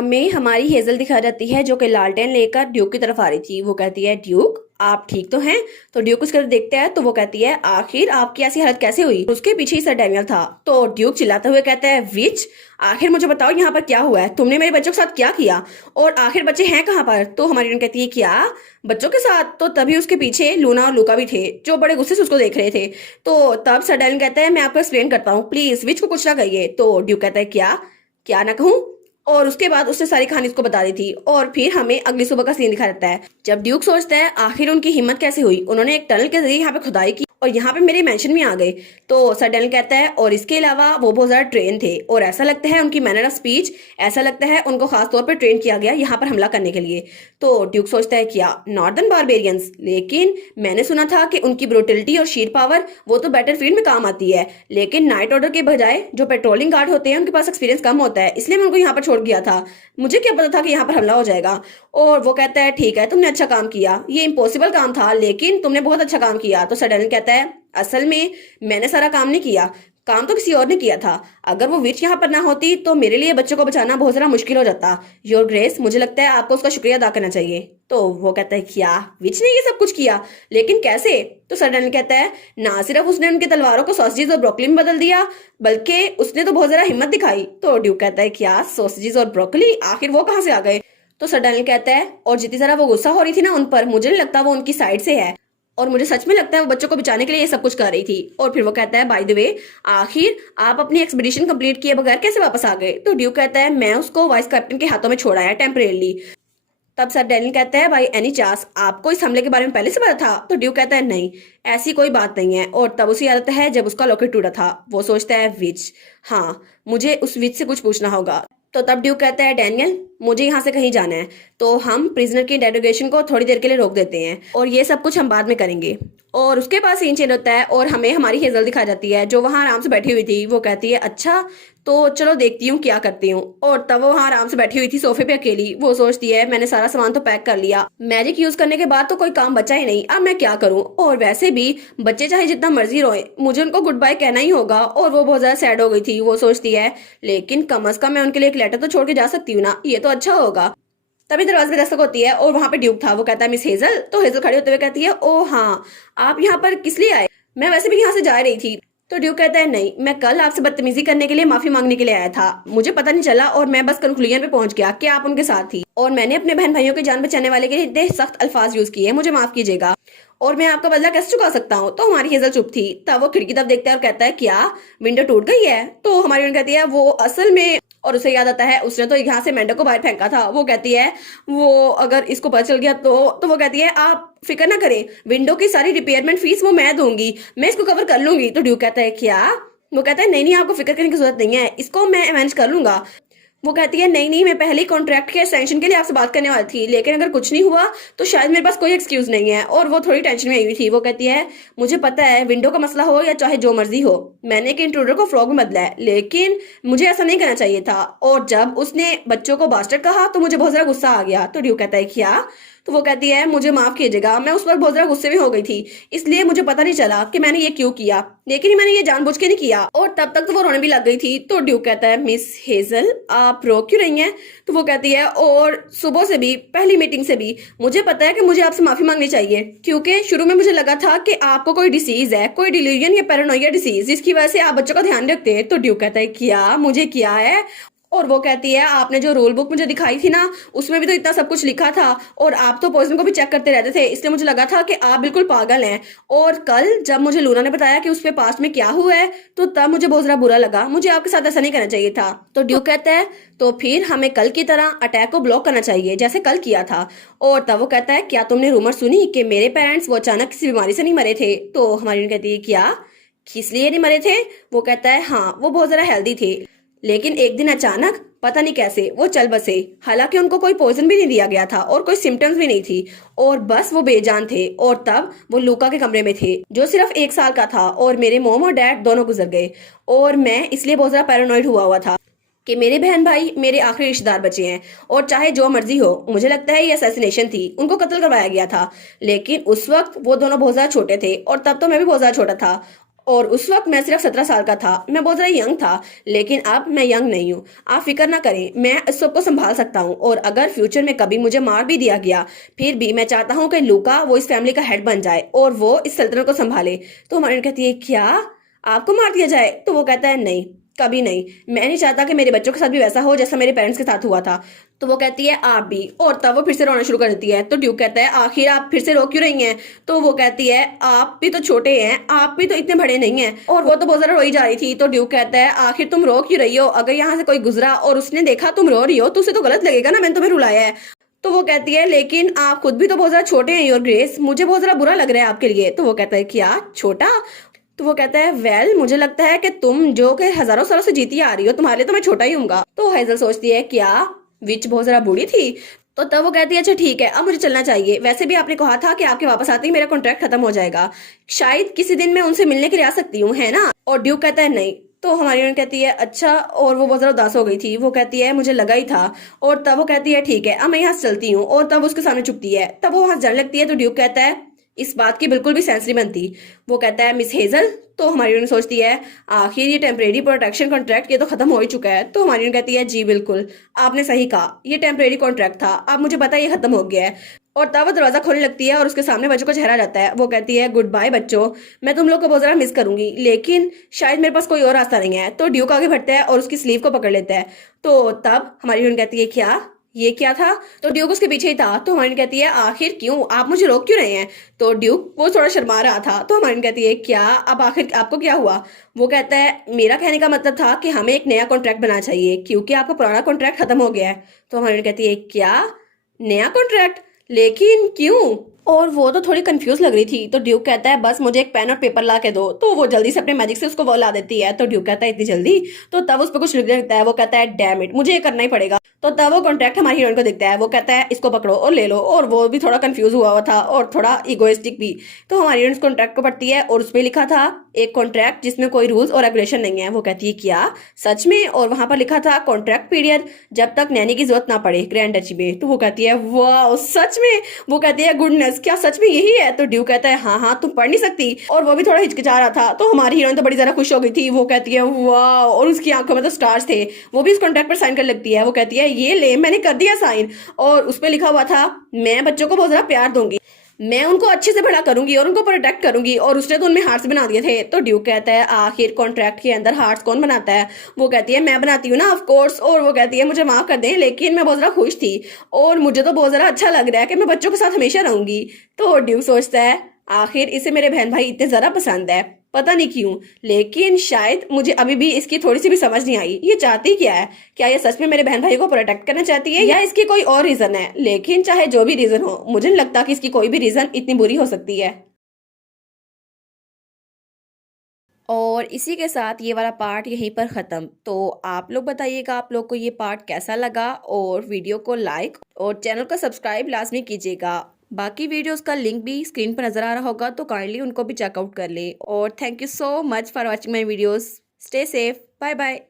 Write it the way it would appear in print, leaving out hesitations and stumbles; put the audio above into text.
हमें हमारी हेजल दिखा जाती है जो कि लालटेन लेकर ड्यूक की तरफ आ रही थी। वो कहती है ड्यूक आप ठीक तो हैं? तो ड्यूक उसकी तरफ देखता है तो वो कहती है आखिर आपकी ऐसी हालत कैसे हुई? उसके पीछे ही सर डैनियल था। तो ड्यूक चिल्लाते हुए कहता है विच, आखिर मुझे बताओ यहाँ पर क्या हुआ है, तुमने मेरे बच्चों के साथ क्या किया और आखिर बच्चे हैं कहाँ पर? तो हमारी कहती है क्या बच्चों के साथ? तो तभी उसके पीछे लूना और लूका भी थे जो बड़े गुस्से से उसको देख रहे थे। तो तब सर डैनियल कहता है मैं आपको एक्सप्लेन करता हूँ, प्लीज विच को कुछ ना कहिए। तो ड्यूक कहता है क्या क्या ना कहूँ? और उसके बाद उसने सारी कहानी उसको बता दी थी। और फिर हमें अगली सुबह का सीन दिखा देता है जब ड्यूक सोचता है आखिर उनकी हिम्मत कैसे हुई, उन्होंने एक टनल के जरिए यहाँ पे खुदाई की और यहाँ पे मेरे मेंशन में आ गए। तो सर डैनियल कहता है और इसके अलावा वो बहुत ज्यादा ट्रेन थे और ऐसा लगता है उनकी मैनर ऑफ स्पीच, ऐसा लगता है उनको खास तौर पर ट्रेन किया गया यहाँ पर हमला करने के लिए। तो ड्यूक सोचता है क्या नॉर्दर्न बारबेरियंस, लेकिन मैंने सुना था कि उनकी ब्रूटलिटी और शीर पावर वो तो बैटलफील्ड में काम आती है, लेकिन नाइट ऑर्डर के बजाय जो पेट्रोलिंग गार्ड होते हैं उनके पास एक्सपीरियंस कम होता है, इसलिए मैं उनको यहाँ पर छोड़ गया था। मुझे क्या पता था कि यहाँ पर हमला हो जाएगा। और वो कहता है ठीक है तुमने अच्छा काम किया, ये इम्पॉसिबल काम था लेकिन तुमने बहुत अच्छा काम किया। तो सर डैनियल कहता है असल में मैंने सारा काम नहीं किया, काम तो किसी और ने किया था। अगर वो विच यहाँ पर ना होती तो मेरे लिए बच्चों को बचाना बहुत ज्यादा मुश्किल हो जाता। योर ग्रेस, मुझे लगता है आपको उसका शुक्रिया अदा करना चाहिए। तो वो कहता है क्या विच ने ये सब कुछ किया, लेकिन कैसे? तो सर डैनियल कहता है ना सिर्फ उसने उनके तलवारों को सॉसेजेस और ब्रोकली में बदल दिया, बल्कि उसने तो बहुत ज्यादा हिम्मत दिखाई। तो ड्यूक कहता है क्या सॉसेजेस और ब्रोकली, आखिर वो कहाँ से आ गए? तो सर डैनियल कहता है और जितनी तरह वो गुस्सा हो रही थी ना उन पर, मुझे नहीं लगता वो उनकी साइड से है और मुझे सच में लगता है वो बच्चों को बचाने के लिए ये सब कुछ कर रही थी। और फिर वो कहता है बाय द वे आखिर आप अपनी एक्सपीडिशन कंप्लीट किए बगैर कैसे वापस आ गए? तो ड्यूक कहता है मैं उसको वाइस कैप्टन के हाथों में छोड़ा है टेम्परेली। तब सर डैनियल कहता है भाई एनी चांस आपको इस हमले के बारे में पहले से पता था? तो ड्यूक कहता है नहीं ऐसी कोई बात नहीं है। और तब उसे याद आता है जब उसका लॉकेट टूटा था। वो सोचता है विच, हाँ मुझे उस विच से कुछ पूछना होगा। तो तब ड्यूक कहता है डैनियल मुझे यहाँ से कहीं जाना है, तो हम प्रिजनर की इंटेरोगेशन को थोड़ी देर के लिए रोक देते हैं और ये सब कुछ हम बाद में करेंगे। और उसके पास सीन चेंज होता है और हमें हमारी हेजल दिखा जाती है जो वहां आराम से बैठी हुई थी। वो कहती है अच्छा तो चलो देखती हूँ क्या करती हूँ। और तब वो वहां आराम से बैठी हुई थी सोफे पे अकेली। वो सोचती है मैंने सारा सामान तो पैक कर लिया, मैजिक यूज करने के बाद तो कोई काम बचा ही नहीं, अब मैं क्या करूँ? और वैसे भी बच्चे चाहे जितना मर्जी रोए मुझे उनको गुड बाय कहना ही होगा। और वो बहुत ज्यादा सैड हो गई थी। वो सोचती है लेकिन कम अज कम मैं उनके लिए एक लेटर तो छोड़ के जा सकती हूँ ना, ये तो अच्छा होगा। तभी दरवाजे पे दस्तक होती है और वहां पे ड्यूक था। वो कहता है मिस हेजल। तो हेजल खड़ी होते हुए कहती है ओ हाँ आप यहाँ पर किस लिए आए? मैं वैसे भी यहाँ से जा रही थी। तो ड्यूक कहता है नहीं मैं कल आपसे बदतमीजी करने के लिए माफी मांगने के लिए आया था, मुझे पता नहीं चला और मैं बस कंक्लूजन पे पहुंच गया कि आप उनके साथ थी और मैंने अपने बहन भाइयों की जान बचाने वाले के लिए इतने सख्त अल्फाज यूज किए, मुझे माफ कीजिएगा और मैं आपका बदला कैसे चुका सकता हूँ? तो हमारी हेजल चुप थी। तब वो खिड़की तरफ देखता है और कहता है क्या विंडो टूट गई है? तो हमारी बहन कहती है वो असल में, और उसे याद आता है उसने तो यहाँ से मेंढक को बाहर फेंका था। वो कहती है वो अगर इसको पता चल गया तो वो कहती है आप फिक्र ना करें, विंडो की सारी रिपेयरमेंट फीस वो मैं दूंगी, मैं इसको कवर कर लूंगी। तो ड्यूक कहता है क्या? वो कहता है नहीं नहीं आपको फिक्र करने की जरूरत नहीं है, इसको मैं मैनेज कर लूंगा। वो कहती है नहीं नहीं मैं पहले कॉन्ट्रैक्ट के एक्सटेंशन के लिए आपसे बात करने वाली थी, लेकिन अगर कुछ नहीं हुआ तो शायद मेरे पास कोई एक्सक्यूज नहीं है। और वो थोड़ी टेंशन में आई हुई थी। वो कहती है मुझे पता है विंडो का मसला हो या चाहे जो मर्जी हो, मैंने एक इंट्रूडर को फ्रॉग में बदला है, लेकिन मुझे ऐसा नहीं करना चाहिए था। और जब उसने बच्चों को बास्टर्ड कहा तो मुझे बहुत ज्यादा गुस्सा आ गया। तो ड्यू कहता है क्या? तो वो कहती है मुझे माफ कीजिएगा, मैं उस पर बहुत ज्यादा गुस्से में हो गई थी, इसलिए मुझे पता नहीं चला कि मैंने ये क्यों किया, लेकिन मैंने ये जानबूझ के नहीं किया। और तब तक तो वो रोने भी लग गई थी। तो ड्यूक कहता है मिस हेजल आप रो क्यों रही हैं? तो वो कहती है और सुबह से भी पहली मीटिंग से भी मुझे पता है कि मुझे आपसे माफी मांगनी चाहिए, क्योंकि शुरू में मुझे लगा था कि आपको कोई डिसीज है, कोई डिलीजन या पैरानोइया डिसीज, जिसकी वजह से आप बच्चों का ध्यान रखते हैं। तो ड्यूक कहता है क्या मुझे क्या है? और वो कहती है आपने जो रूल बुक मुझे दिखाई थी ना उसमें भी तो इतना सब कुछ लिखा था और आप तो पॉइजन को भी चेक करते रहते थे, इसलिए मुझे लगा था कि आप बिल्कुल पागल हैं। और कल जब मुझे लूना ने बताया कि उस पे पास्ट में क्या हुआ है तो तब मुझे बहुत ज्यादा बुरा लगा, मुझे आपके साथ ऐसा नहीं करना चाहिए था। तो ड्यूक कहता है तो फिर हमें कल की तरह अटैक को ब्लॉक करना चाहिए जैसे कल किया था। और तब वो कहता है क्या तुमने रूमर सुनी कि मेरे पेरेंट्स वो अचानक किसी बीमारी से नहीं मरे थे? तो हमारी कहती है क्या किस लिए नहीं मरे थे? वो कहता है हाँ वो बहुत ज्यादा हेल्दी थे, लेकिन एक दिन अचानक पता नहीं कैसे वो चल बसे, हालांकि उनको कोई पॉइजन भी नहीं दिया गया था और कोई सिम्टम्स भी नहीं थी और बस वो बेजान थे। और तब वो लूका के कमरे में थे जो सिर्फ 1 साल का था और मेरे मोम और डैड दोनों गुजर गए और मैं इसलिए बहुत ज्यादा पैरानॉइड हुआ था कि मेरे बहन भाई मेरे आखिरी रिश्तेदार बचे हैं और चाहे जो मर्जी हो मुझे लगता है ये असैसिनेशन थी, उनको कत्ल करवाया गया था। लेकिन उस वक्त वो दोनों बहुत ज्यादा छोटे थे और तब तो मैं भी बहुत ज्यादा छोटा था और उस वक्त मैं सिर्फ 17 साल का था, मैं बहुत ज़्यादा यंग था, लेकिन अब मैं यंग नहीं हूँ। आप फिक्र ना करें, मैं इस सबको संभाल सकता हूँ, और अगर फ्यूचर में कभी मुझे मार भी दिया गया, फिर भी मैं चाहता हूँ कि लूका वो इस फैमिली का हेड बन जाए और वो इस सल्तनत को संभाले। तो हमारी कहती है क्या आपको मार दिया जाए? तो वो कहता है नहीं, कभी नहीं। मैं नहीं चाहता कि मेरे बच्चों के साथ भी वैसा हो जैसा मेरे पेरेंट्स के साथ हुआ था। तो वो कहती है आप भी, और तब वो फिर से रोना शुरू कर देती है। तो ड्यूक कहता है आखिर आप फिर से रो क्यों रही हैं? तो वो कहती है आप भी तो छोटे हैं, आप भी तो इतने बड़े नहीं हैं। और वो तो बहुत ज्यादा रोई जा रही थी। तो ड्यूक कहता है आखिर तुम रो क्यों रही हो? अगर यहाँ से कोई गुजरा और उसने देखा तुम रो रही हो तो उसे तो गलत लगेगा ना, मैंने तुम्हें रुलाया है। तो वो कहती है लेकिन आप खुद भी तो बहुत ज्यादा छोटे हैं योर ग्रेस, मुझे बहुत ज्यादा बुरा लग रहा है आपके लिए। तो वो कहता है क्या छोटा? तो वो कहता है वेल मुझे लगता है कि तुम जो कि हजारों सालों से जीती आ रही हो, तुम्हारे लिए तो मैं छोटा ही हूँगा। तो हेजल सोचती है क्या विच बहुत जरा बूढ़ी थी? तो तब वो कहती है अच्छा ठीक है, अब मुझे चलना चाहिए। वैसे भी आपने कहा था कि आपके वापस आते ही मेरा कॉन्ट्रैक्ट खत्म हो जाएगा, शायद किसी दिन मैं उनसे मिलने के लिए आ सकती हूँ, है ना? और ड्यूक कहता है नहीं। तो हमारी बहन कहती है अच्छा, और वो बहुत ज्यादा उदास हो गई थी। वो कहती है मुझे लगा ही था। और तब वो कहती है ठीक है अब मैं यहाँ से चलती हूँ, और तब उसके सामने चुपती है। तब वो वहां जाने लगती है। तो ड्यूक कहता है इस बात की बिल्कुल भी सेंस नहीं बनती। वो कहता है मिस हेजल। तो हमारी यूनियन सोचती है आखिर ये टेम्परेरी प्रोटेक्शन कॉन्ट्रैक्ट ये तो खत्म हो ही चुका है। तो हमारी यूनियन कहती है जी बिल्कुल, आपने सही कहा, ये टेम्परेरी कॉन्ट्रैक्ट था, अब मुझे पता है ये खत्म हो गया है। और तब वो दरवाजा खोलने लगती है और उसके सामने बच्चों का चेहरा जाता है। वो कहती है गुड बाय बच्चों, मैं तुम लोग को बहुत ज्यादा मिस करूंगी, लेकिन शायद मेरे पास कोई और रास्ता नहीं है। तो ड्यूक आगे बढ़ता है और उसकी स्लीव को पकड़ लेता है। तो तब हमारी यूनियन कहती है क्या ये क्या था? तो ड्यूक उसके पीछे ही था। तो हमारी कहती है आखिर क्यों, आप मुझे रोक क्यों रहे हैं? तो ड्यूक वो थोड़ा शर्मा रहा था। तो हमारी कहती है क्या अब आखिर आपको क्या हुआ? वो कहता है मेरा कहने का मतलब था कि हमें एक नया कॉन्ट्रैक्ट बनाना चाहिए क्योंकि आपका पुराना कॉन्ट्रैक्ट खत्म हो गया है। तो हमारी कहती है क्या नया कॉन्ट्रैक्ट, लेकिन क्यों? और वो तो थोड़ी कंफ्यूज लग रही थी। तो ड्यूक कहता है बस मुझे एक पेन और पेपर ला के दो। तो वो जल्दी से अपने मैजिक से उसको वो ला देती है। तो ड्यूक कहता है इतनी जल्दी? तो तब उस पर कुछ लिखने लगता है। वो कहता है डैम इट, मुझे ये करना ही पड़ेगा। तो तब वो कॉन्ट्रैक्ट हमारी हीरोइन को दिखता है। वो कहता है इसको पकड़ो और ले लो। और वो भी थोड़ा कंफ्यूज हुआ था और थोड़ा इगोइस्टिक भी। तो हमारी हीरोइन उस कॉन्ट्रैक्ट को पढ़ती है और उसमें लिखा था एक कॉन्ट्रैक्ट जिसमें कोई रूल्स और रेगुलेशन नहीं है। वो कहती है क्या सच में? और वहां पर लिखा था कॉन्ट्रैक्ट पीरियड जब तक नैनी की जरूरत ना पड़े ग्रैंड डची में। तो वो कहती है वाह सच में? वो कहती है गुडनेस, क्या सच में यही है? तो ड्यू कहता है हाँ हाँ तुम पढ़ नहीं सकती। और वो भी थोड़ा हिचकिचा रहा था। तो हमारी हीरोइन तो बड़ी ज्यादा खुश हो गई थी। वो कहती है वाह, और उसकी आंखों में तो स्टार्स थे। वो भी इस कॉन्ट्रैक्ट पर साइन कर लगती है। वो कहती है ये ले मैंने कर दिया साइन। और उस पर लिखा हुआ था मैं बच्चों को बहुत ज्यादा प्यार दूंगी, मैं उनको अच्छे से बड़ा करूंगी और उनको प्रोटेक्ट करूंगी। और उसने तो उनमें हार्ट्स बना दिए थे। तो ड्यूक कहता है आखिर कॉन्ट्रैक्ट के अंदर हार्ट्स कौन बनाता है? वो कहती है मैं बनाती हूँ ना ऑफ कोर्स। और वो कहती है मुझे माफ कर दें लेकिन मैं बहुत ज्यादा खुश थी और मुझे तो बहुत ज्यादा अच्छा लग रहा है कि मैं बच्चों के साथ हमेशा रहूंगी। तो ड्यूक सोचता है आखिर इसे मेरे बहन भाई इतने ज्यादा पसंद है, पता नहीं क्यों, लेकिन शायद मुझे अभी भी इसकी थोड़ी सी भी समझ नहीं आई ये चाहती क्या है। क्या ये सच में मेरे बहन भाई को प्रोटेक्ट करना चाहती है या इसकी कोई और रीजन है? लेकिन चाहे जो भी रीजन हो मुझे नहीं लगता कि इसकी कोई भी रीजन इतनी बुरी हो सकती है। और इसी के साथ ये वाला पार्ट यहीं पर ख़त्म। तो आप लोग बताइएगा आप लोग को ये पार्ट कैसा लगा, और वीडियो को लाइक और चैनल को सब्सक्राइब लाजमी कीजिएगा। बाकी वीडियोस का लिंक भी स्क्रीन पर नज़र आ रहा होगा तो काइंडली उनको भी चेकआउट कर ले। और thank you so much for watching my videos. Stay safe, bye bye.